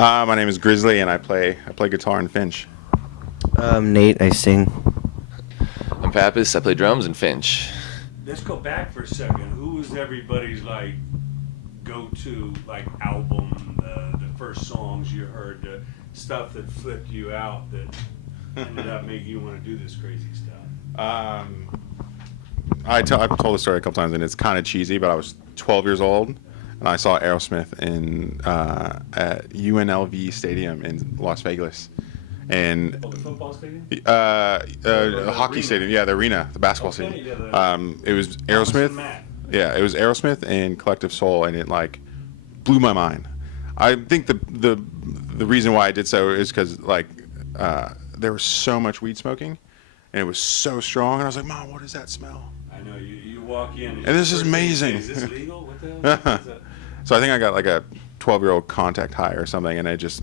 My name is Grizzly, and I play guitar in Finch. Nate, I sing. I'm Pappas. I play drums in Finch. Let's go back for a second. Who was everybody's like go-to like album? The first songs you heard, the stuff that flipped you out, that ended up making you want to do this crazy stuff. I've told the story a couple times, and it's kind of cheesy, but I was 12 years old, and I saw Aerosmith at UNLV Stadium in Las Vegas. And Oh, the football stadium? a hockey stadium, yeah, the arena, the basketball stadium. Yeah, It was Aerosmith. Yeah, it was Aerosmith and Collective Soul, and it like blew my mind. I think the reason why I did so is because like there was so much weed smoking, and it was so strong, and I was like, Mom, what does that smell? I know, you walk in And this is amazing. Is this legal? What the hell is that? So I think I got like a 12-year-old contact high or something, and I just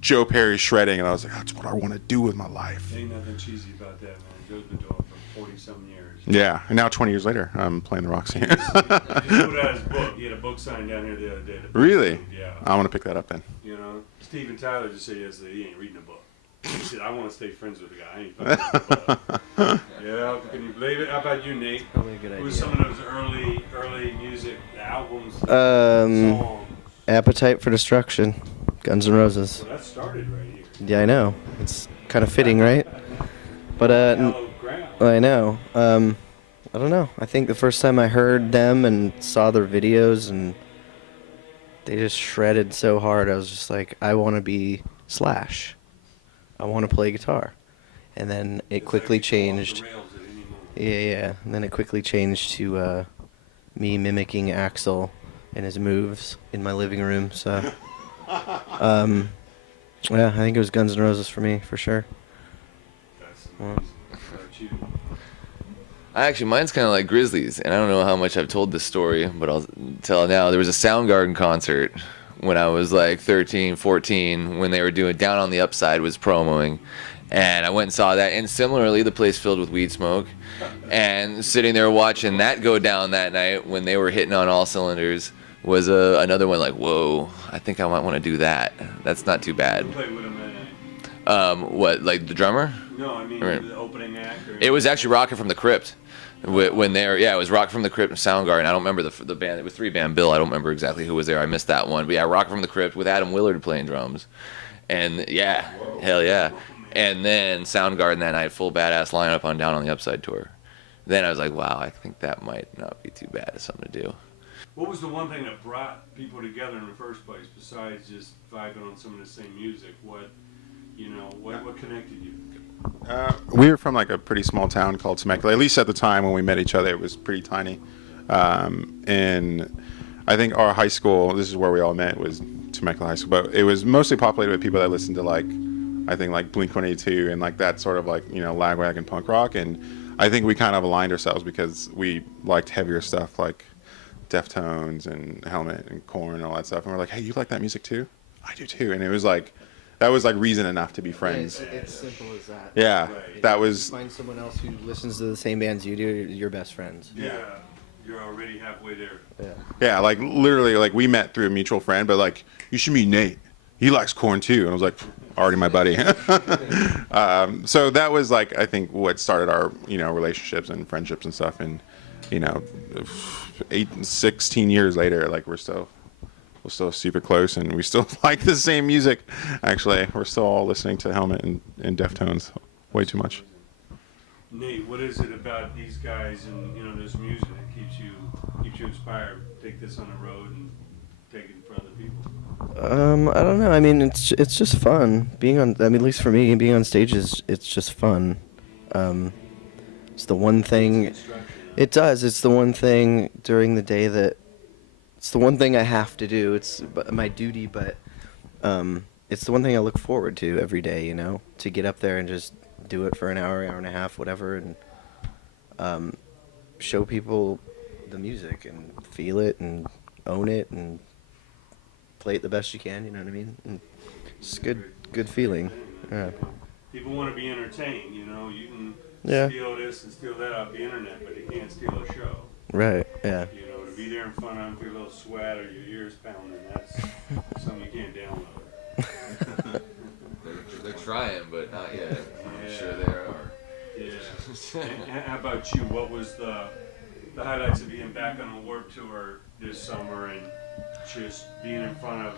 Joe Perry shredding, and I was like, that's what I want to do with my life. Ain't nothing cheesy about that, man. Joe's been doing it for 40-some years. Yeah, and now 20 years later, I'm playing the rock scene. He just put out his book. He had a book signed down here the other day. Really? Yeah. I want to pick that up then. You know, Steven Tyler just said yesterday he ain't reading a book. He said, I want to stay friends with the guy. I ain't fucking reading a book. Yeah, can you believe it? How about you, Nate? Probably a good Who's some of those early music albums? Um, songs? Appetite for Destruction, Guns N' Roses. Well, that started right here. Yeah, I know. It's kind of fitting, right? But Hallowed ground. I know. I don't know. I think the first time I heard them and saw their videos, and they just shredded so hard, I was just like, I want to be Slash. I want to play guitar. And then it quickly changed. Yeah. And then it quickly changed to me mimicking Axl and his moves in my living room. So, yeah, I think it was Guns N' Roses for me, for sure. That's amazing. How about you? Actually, mine's kind of like Grizzly's, and I don't know how much I've told this story, but I'll tell it now. There was a Soundgarden concert when I was like 13, 14, when they were doing Down on the Upside was promoing, and I went and saw that, and similarly, the place filled with weed smoke, and sitting there watching that go down that night when they were hitting on all cylinders was another one like, whoa, I think I might want to do that. That's not too bad. Who played with him that night? What, like the drummer? No, I mean Right. the opening act. Or It was actually Rocket from the Crypt. When they're, yeah, it was Rocket from the Crypt and Soundgarden. I don't remember the band. It was 3-band bill. I don't remember exactly who was there. I missed that one. But yeah, Rocket from the Crypt with Adam Willard playing drums. And yeah, hell yeah. And then Soundgarden that night, full badass lineup on Down on the Upside tour. Then I was like, wow, I think that might not be too bad as something to do. What was the one thing that brought people together in the first place, besides just vibing on some of the same music? What connected you? We were from like a pretty small town called Temecula. At least at the time when we met each other, it was pretty tiny. And I think our high school, this is where we all met, was Temecula High School. But it was mostly populated with people that listened to like, I think like Blink-182 and like that sort of like, lagwagon punk rock. And I think we kind of aligned ourselves because we liked heavier stuff like Deftones and Helmet and Korn and all that stuff. And we're like, hey, you like that music too? I do too. And it was like, that was like reason enough to be friends. It's simple as that. Yeah, Right. that was. Find someone else who listens to the same bands you do, you're best friends. Yeah, you're already halfway there. Yeah, like literally, like we met through a mutual friend, but like you should meet Nate. He likes Korn too, and I was like, already my buddy. So that was like I think what started our relationships and friendships and stuff, and 16 years later, like we're still super close, and we still like the same music. Actually, we're still all listening to Helmet and Deftones way too much. Nate, what is it about these guys and this music that keeps you inspired? Take this on the road and take it in front of the people. I don't know. I mean, it's just fun being on. I mean, at least for me, being on stage it's just fun. It's the one thing. It does. It's the one thing during the day that. It's the one thing I have to do. It's my duty, but it's the one thing I look forward to every day. To get up there and just do it for an hour and a half, whatever, and show people the music and feel it and own it and play it the best you can. You know what I mean? And it's good feeling. Yeah. People want to be entertained. You can Yeah. steal this and steal that off the internet, but you can't steal a show. Right. Yeah. To be there in front of them, feel a little sweat or your ears pounding, that's something you can't download. trying, but not yet. I'm Yeah. sure there are. Yeah. And how about you? What was the highlights of being back on a Warped Tour this summer and just being in front of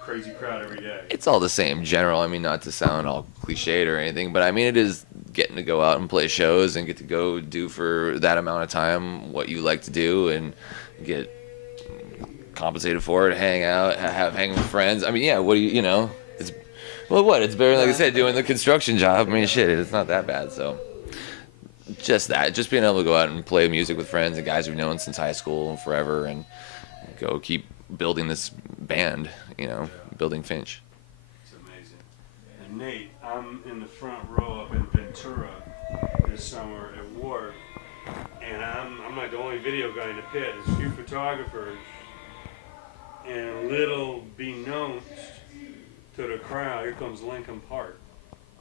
crazy crowd every day? It's all the same general. I mean, not to sound all cliched or anything, but I mean, it is getting to go out and play shows and get to go do for that amount of time what you like to do and get compensated for it, hang out, hang with friends. I mean, yeah, what do you know? It's, well, what? It's better, like I said, doing the construction job. I mean, shit, it's not that bad, so. Just that, just being able to go out and play music with friends and guys we've known since high school and forever and go keep building this band, building Finch. It's amazing. And Nate, I'm in the front row up in Ventura this summer at WARPED, and I'm not the only video guy in the pit. There's a few photographers, and little beknownst to the crowd, here comes Linkin Park.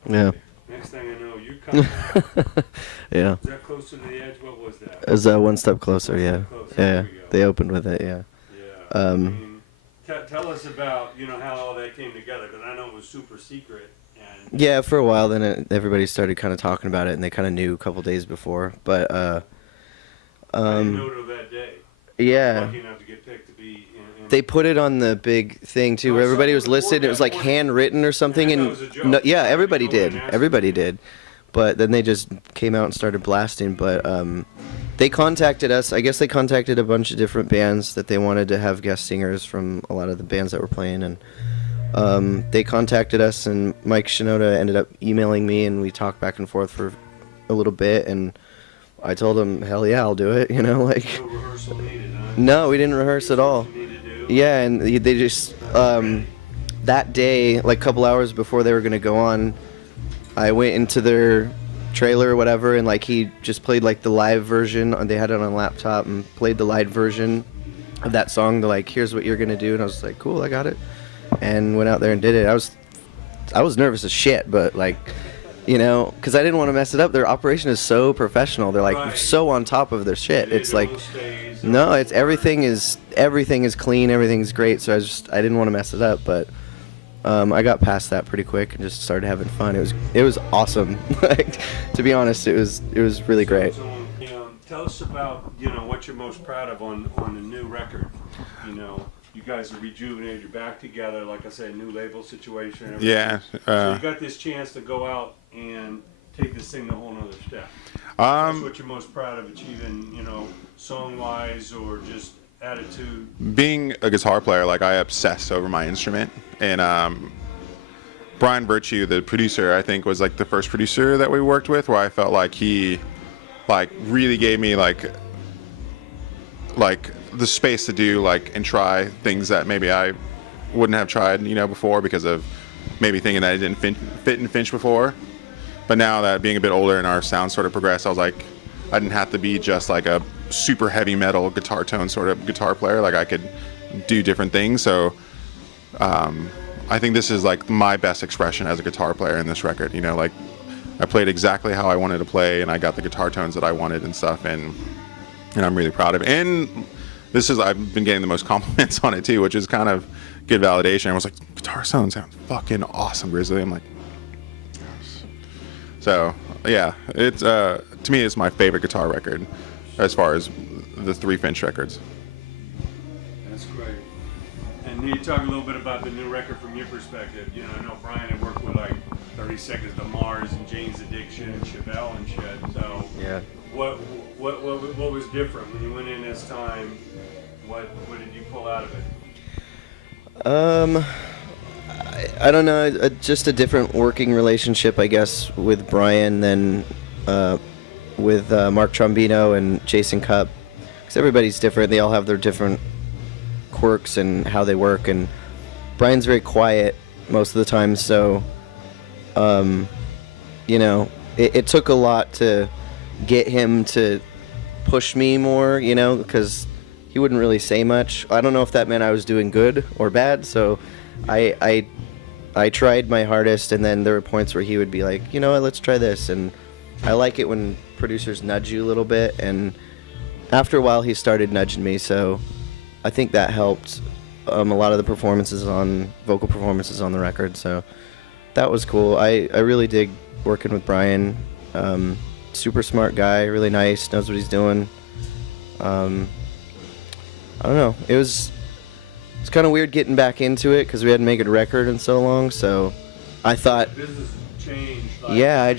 Yeah. Next thing I know, you come out. Yeah. Is that close to the edge? What was that? It was one step closer. One Yeah. step closer. Yeah. There we go. They opened with it. Yeah. Yeah. I mean, tell us about how all that came together, because I know it was super secret. And Yeah, for a while, then everybody started kind of talking about it, and they kind of knew a couple days before. But I didn't know till that day. yeah, Lucky enough to get picked to be in they put it on the big thing too, No, where I saw everybody it was before listed. It was that like morning. handwritten or something, Yeah, I thought and it was a joke. no, yeah, I everybody didn't know did. when I asked Everybody them. did. But then they just came out and started blasting. But they contacted us. I guess they contacted a bunch of different bands that they wanted to have guest singers from a lot of the bands that were playing, and they contacted us. And Mike Shinoda ended up emailing me, and we talked back and forth for a little bit. And I told him, "Hell yeah, I'll do it." Like. No rehearsal needed, huh? No, we didn't rehearse at all. What you need to do. Yeah, and they just that day, like a couple hours before they were gonna go on, I went into their trailer or whatever, and like he just played like the live version. They had it on a laptop and played the live version of that song. They're like, "Here's what you're gonna do," and I was like, "Cool, I got it," and went out there and did it. I was nervous as shit, but like. Because I didn't want to mess it up. Their operation is so professional. They're like Right. so on top of their shit. They It's do like those stays, no, it's everything is clean, everything's great. So I didn't want to mess it up, but I got past that pretty quick and just started having fun. It was awesome. Like, to be honest, it was really great. So, tell us about what you're most proud of on the new record. You guys are rejuvenated. You're back together. Like I said, new label situation. Everything. Yeah. So you got this chance to go out and take this thing to a whole nother step. That's what you're most proud of achieving, song-wise or just attitude. Being a guitar player, like, I obsess over my instrument, and Brian Virtue, the producer, I think was like the first producer that we worked with, where I felt like he really gave me like the space to do and try things that maybe I wouldn't have tried before, because of maybe thinking that it didn't fit in Finch before. But now that being a bit older and our sound sort of progressed, I was like, I didn't have to be just like a super heavy metal guitar tone sort of guitar player. Like, I could do different things. So I think this is like my best expression as a guitar player in this record. Like, I played exactly how I wanted to play, and I got the guitar tones that I wanted and stuff, and I'm really proud of it. And I've been getting the most compliments on it too, which is kind of good validation. I was like, guitar sound sounds fucking awesome, Grizzly. I'm like, yes. So yeah, it's to me, it's my favorite guitar record as far as the 3 Finch records. That's great. And you talk a little bit about the new record from your perspective. I know Brian had worked with 30 Seconds to Mars and Jane's Addiction and Chevelle and shit. So Yeah. what was different when you went in this time? What did you pull out of it? I don't know. Just a different working relationship, I guess, with Brian than with Mark Trombino and Jason Cupp. Because everybody's different. They all have their different quirks and how they work. And Brian's very quiet most of the time, so it took a lot to get him to push me more, because he wouldn't really say much. I don't know if that meant I was doing good or bad, so I tried my hardest, and then there were points where he would be like, let's try this, and I like it when producers nudge you a little bit, and after a while he started nudging me, so I think that helped a lot of the vocal performances on the record, so that was cool. I really dig working with Brian. Super smart guy, really nice, knows what he's doing. I don't know. It's kind of weird getting back into it because we hadn't made a record in so long. So I thought, Business changed. Like, yeah,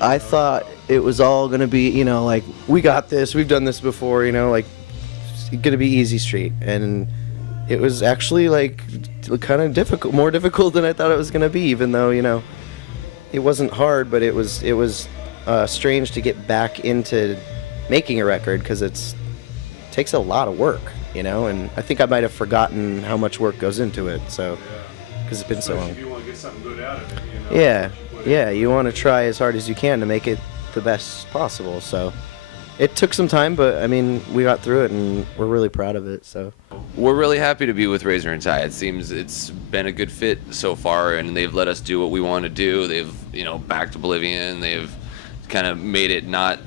I thought it was all gonna be, like, we got this, we've done this before, like it's gonna be easy street, and it was actually like kind of difficult, more difficult than I thought it was gonna be. Even though it wasn't hard, but it was strange to get back into making a record because it takes a lot of work, and I think I might have forgotten how much work goes into it. So because it's been so long. If you want to get something good out of it, Yeah, you want to try as hard as you can to make it the best possible. So it took some time, but I mean, we got through it, and we're really proud of it. So We're really happy to be with Razor and Tie. It seems it's been a good fit so far, and they've let us do what we want to do. They've, backed Oblivion. They've kind of made it not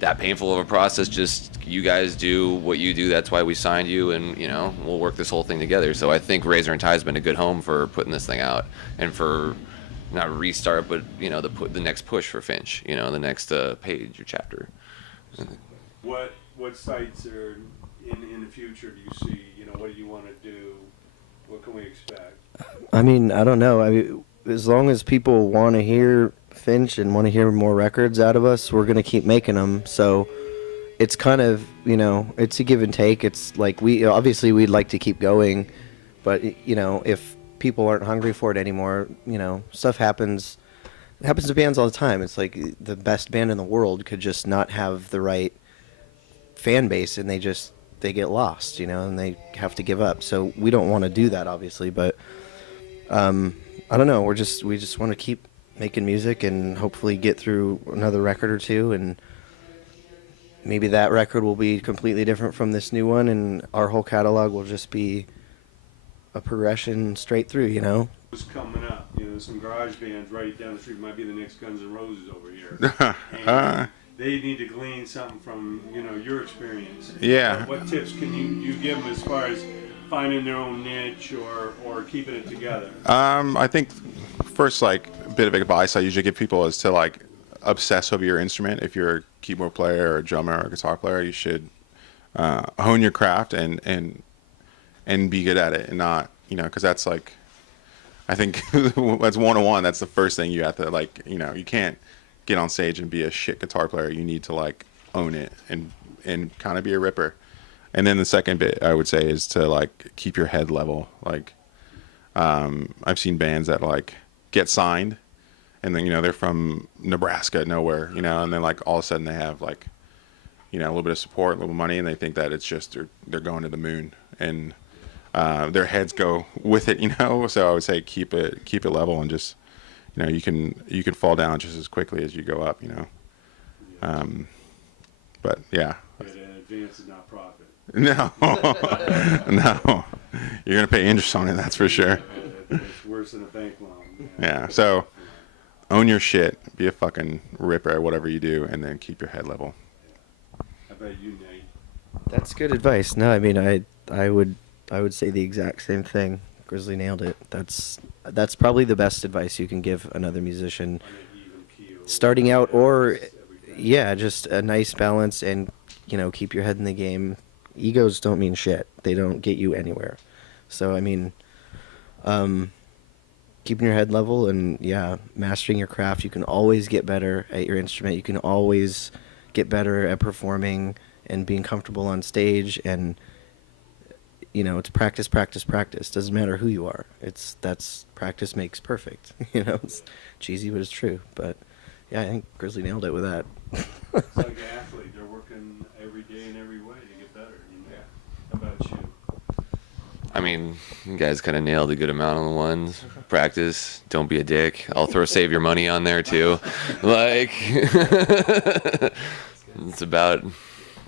that painful of a process. Just you guys do what you do. That's why we signed you, and we'll work this whole thing together. So I think Razor and Tie has been a good home for putting this thing out, and for not restart, but the next push for Finch. The next page or chapter. What sites are in the future do you see? What do you want to do? What can we expect? I mean, I don't know. I mean, as long as people want to hear Finch and want to hear more records out of us, we're gonna keep making them. So it's kind of, it's a give and take. It's like we'd like to keep going, but if people aren't hungry for it anymore, stuff happens. It happens to bands all the time. It's like the best band in the world could just not have the right fan base, and they get lost, and they have to give up. So we don't want to do that, obviously, but I don't know. We just want to keep making music and hopefully get through another record or two, and maybe that record will be completely different from this new one, and our whole catalog will just be a progression straight through, What's coming up? Some garage bands right down the street might be the next Guns N' Roses over here. And they need to glean something from your experience. Yeah. What tips can you give them as far as finding their own niche or keeping it together? I think first, like, a bit of advice I usually give people is to, like, obsess over your instrument. If you're a keyboard player or a drummer or a guitar player, you should hone your craft and be good at it, and not, because that's like, I think that's 101. That's the first thing you have to, like, you can't get on stage and be a shit guitar player. You need to, like, own it and kind of be a ripper. And then the second bit I would say is to, like, keep your head level. Like, I've seen bands that, like, get signed, and then they're from Nebraska, nowhere, and then, like, all of a sudden they have, like, a little bit of support, a little money, and they think that it's just they're going to the moon, and their heads go with it, So I would say keep it level, and just you can fall down just as quickly as you go up, But yeah. Advance is not profit. No, no, you're gonna pay interest on it. That's for sure. It's worse than a bank loan. Yeah. So own your shit. Be a fucking ripper at whatever you do, and then keep your head level. How about you, Nate? That's good advice. No, I mean, I would say the exact same thing. Grizzly nailed it. That's probably the best advice you can give another musician starting out, or just a nice balance, and keep your head in the game. Egos don't mean shit. They don't get you anywhere. So I mean, keeping your head level and mastering your craft. You can always get better at your instrument. You can always get better at performing and being comfortable on stage, and it's practice, practice, practice. Doesn't matter who you are. That's practice makes perfect. It's cheesy, but it's true. But yeah, I think Grizzly nailed it with that. It's like an athlete. They're working every day in every way to get better. How about you? I mean, you guys kind of nailed a good amount on the ones. Practice. Don't be a dick. I'll throw save your money on there too. Like, it's about.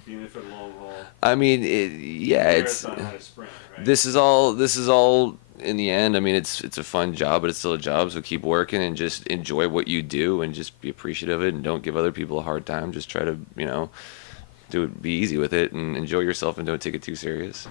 Being it for the long haul. I mean, it's. Marathon, not a sprint, right? This is all. In the end, I mean, it's a fun job, but it's still a job. So keep working and just enjoy what you do, and just be appreciative of it, and don't give other people a hard time. Just try to, be easy with it and enjoy yourself, and don't take it too serious.